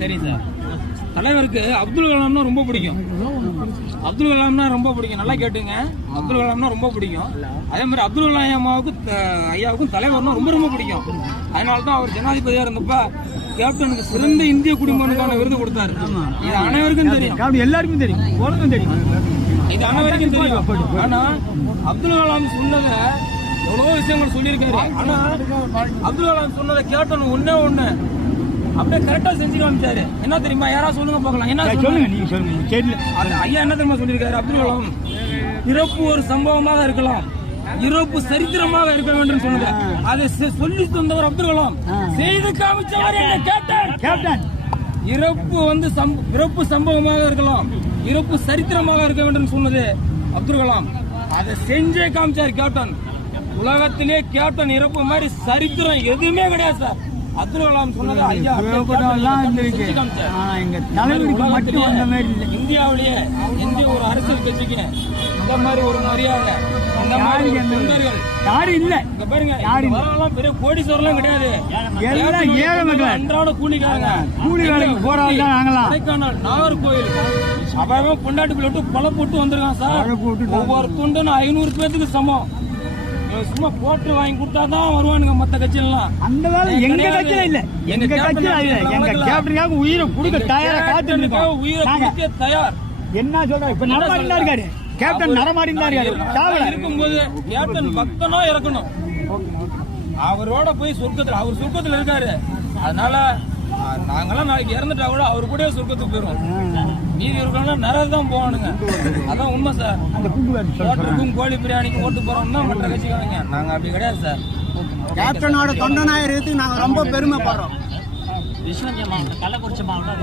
சரி சார். தலைவருக்கு அப்துல் கலாம்னா ரொம்ப பிடிக்கும். அப்துல் கலாம்னா ரொம்ப பிடிக்கும். நல்லா கேட்டுங்க. அப்துல் கலாம்னா ரொம்ப பிடிக்கும். அதே மாதிரி அப்துல் கலாம் ஐயாவுக்கும் தலைவர்னா ரொம்ப ரொம்ப பிடிக்கும். அதனால தான் அவர் ஜனாதிபதியா இருந்தப்ப கேப்டனுக்கு சிறந்த இந்திய குடிமகனுக்கான விருது கொடுத்தாரு. இது அனைவருக்கும் தெரியும், எல்லாருக்கும் தெரியும், உலகம் தெரியும். இது அனைவருக்கும் தெரியும். ஆனா அப்துல் கலாம் சொன்னத எவ்வளவோ விஷயங்கள் சொல்லியிருக்காரு. ஆனா அப்துல் கலாம் சொன்னதை கேப்டன் ஒண்ணு அப்படியே கரெக்டா செஞ்சு காமிச்சாரு. என்ன தெரியுமா? யாராவது சொல்லுங்க பார்க்கலாம். என்ன சொல்லுங்க, நீங்க சொல்லுங்க. ஐயா என்ன தெரியுமா சொல்லியிருக்காரு? அப்துல் கலாம் இறப்பு ஒரு சம்பவமாக இருக்கலாம், இறப்பு சரித்திரமாக இருக்க வேண்டும் சொன்னது. அதை சொல்லி தந்தவர் அப்துல் கலாம், செய்து காமிச்சவர் கேப்டன். இறப்பு சம்பவமாக இருக்கலாம், இறப்பு சரித்திரமாக இருக்க வேண்டும் சொன்னது அப்துல் கலாம். அதை செஞ்சே காமிச்சார் கேப்டன். உலகத்திலே கேப்டன் இறப்பு மாதிரி சரித்திரம் எதுவுமே கிடையாது சார். அப்துல் கலாம் சொன்னது ஐயா இந்தியாவிலேயே எந்த ஒரு அரசியல் கட்சிக்கு இந்த மாதிரி ஒரு மரியாதை யாரும் இல்ல. இங்க பாருங்க, யாரும் பெரிய கோடீஸ்வரர்லாம் கிடையாது. அன்றாட கூலிக்காரங்க கொடைக்கானல் நாகர்கோயில் அவன் பொண்டாட்டி விட்டு கொலை போட்டு வந்திருக்கான் சார். ஒவ்வொரு துண்டும் 500 பேருக்கு சமம். சும்மா போட்டு வாங்கி கொடுத்தாதான் வருவானுங்க மத்த கட்சியெல்லாம். அந்த வேலை எங்க கட்சியில இல்ல. எங்க கட்சியில எங்க கேப்டனுக்காக உயிரை கொடுக்க தயாரா காத்துருக்காங்க. உயிரை கொடுக்க தயார். என்ன சொல்ற? இப்ப நடமாடினா இருக்காரு கேப்டன், நடமாடினா இருக்காரு. இருக்கும்போது கேப்டன் பக்தனா இறக்கணும். அவரோட போய் சொர்க்கத்துல, அவர் சொர்க்கத்துல இருக்காரு. அதனால நாங்கெல்லாம் நாளைக்கு இறந்துட்டா கூட அவரு கூட சொர்க்கத்துக்கு போயிடும். மீதி இருக்கணும் நிறைய தான் போவானுங்க. அதான் உண்மை சார். ஓட்டுக்கும் கோழி பிரியாணிக்கு ஓட்டு போறோம்னா மற்ற கட்சிக்காரங்க. நாங்க அப்படி கிடையாது சார். கேப்டனோட தொண்டனாயிரத்துக்கு நாங்க ரொம்ப பெருமைப்படுறோம். விஸ்வந்தி மாவட்டம், கள்ளக்குறிச்சி மாவட்டம்.